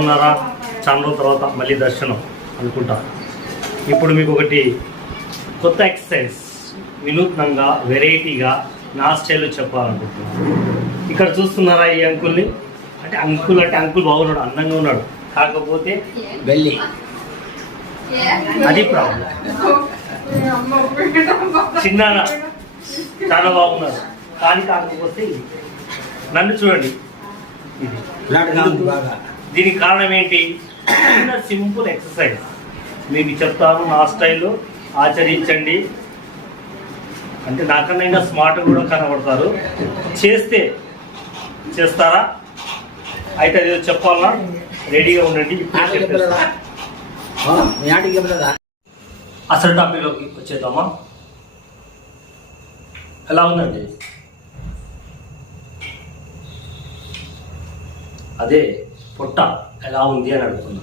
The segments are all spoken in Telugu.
బాగున్నారా? చాలా రోజుల తర్వాత మళ్ళీ దర్శనం అనుకుంటా. ఇప్పుడు మీకు ఒకటి కొత్త ఎక్సర్సైజ్ వినూత్నంగా వెరైటీగా నా స్టైల్లో చెప్పాలనుకుంటున్నాను. ఇక్కడ చూస్తున్నారా ఈ అంకుల్ని? అంటే అంకుల్ బాగున్నాడు, అందంగా ఉన్నాడు, కాకపోతే వెళ్ళి అది ప్రాబ్లం. చిన్న చాలా బాగున్నారు కానీ కాకపోతే నన్ను చూడండి. దీనికి కారణం ఏంటి? చిన్న సింపుల్ ఎక్సర్సైజ్ మీకు చెప్తాను, నా స్టైల్లో ఆచరించండి. అంటే నాకన్నా ఇంకా స్మార్ట్ కూడా కనబడతారు. చేస్తారా? అయితే అది చెప్పాలన్నా రెడీగా ఉండండి. అసలు టాపిక్లోకి వచ్చేద్దామా? ఎలా ఉందండి? అదే పొట్ట ఎలా ఉంది అని అడుగుతున్నా.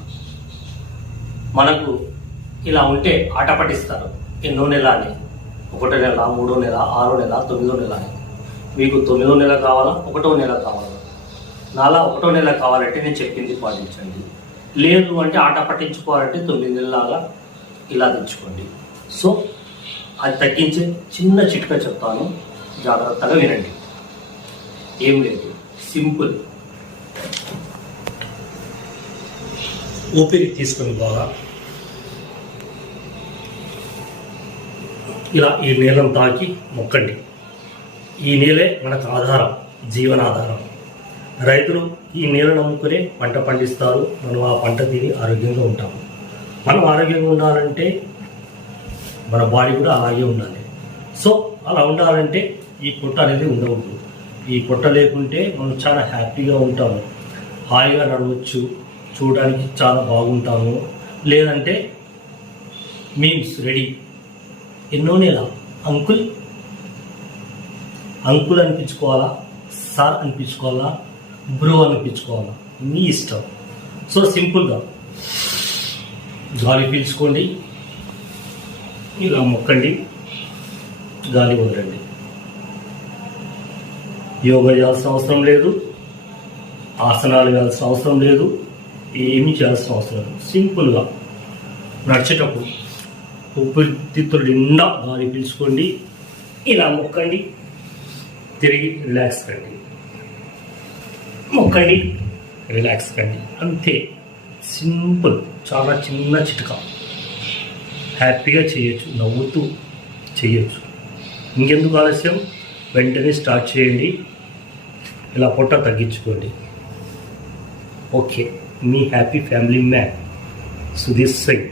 మనకు ఇలా ఉంటే ఆట పట్టిస్తారు. ఎన్నో నెల అని, 1వ నెల, 3వ నెల, 6వ నెల, 9వ నెల అని. మీకు 9వ నెల కావాలా, 1వ నెల కావాలా? నాలా 1వ నెల కావాలంటే నేను చెప్పింది పాటించండి. లేదు అంటే ఆట పట్టించుకోవాలంటే 9 నెలలాగా ఇలా తెచ్చుకోండి. సో అది తగ్గించే చిన్న చిట్కా చెప్తాను, జాగ్రత్తగా వినండి. ఏం లేదు, సింపుల్. ఊపిరి తీసుకొని బాగా ఇలా ఈ నేలను తాకి మొక్కండి. ఈ నేలే మనకు ఆధారం, జీవనాధారం. రైతులు ఈ నేలను నమ్ముకునే పంట పండిస్తారు. మనం ఆ పంట తిని ఆరోగ్యంగా ఉంటాము. మనం ఆరోగ్యంగా ఉండాలంటే మన బాడీ కూడా అలాగే ఉండాలి. సో అలా ఉండాలంటే ఈ పొట్ట అనేది ఉండవద్దు. ఈ పొట్ట లేకుంటే మనం చాలా హ్యాపీగా ఉంటాము, హాయిగా నడవచ్చు, చూడడానికి చాలా బాగుంటాము. లేదంటే మీమ్స్ రెడీ. ఎన్నో నెల అంకుల్ అనిపించుకోవాలా, సార్ అనిపించుకోవాలా, బ్రో అనిపించుకోవాలా, మీ ఇష్టం. సో సింపుల్గా గాలి పీల్చుకోండి, ఇలా మొక్కండి, గాలి వదలండి. యోగా చేయాల్సిన అవసరం లేదు, ఆసనాలు వేయాల్సిన అవసరం లేదు, ఏమీ చేయాల్సిన అవసరం లేదు. సింపుల్గా నడిచేటప్పుడు ఊపిరితిత్తులు నిండా గాలి పీల్చుకోండి, ఇలా మొక్కండి, తిరిగి రిలాక్స్ కండి, మొక్కండి, రిలాక్స్ కండి. అంతే, సింపుల్. చాలా చిన్న చిట్కా, హ్యాపీగా చేయొచ్చు, నవ్వుతూ చేయొచ్చు. ఇంకెందుకు ఆలస్యం, వెంటనే స్టార్ట్ చేయండి. ఇలా పొట్ట తగ్గించుకోండి. ఓకే, మీ happy family man Sudheer Singh.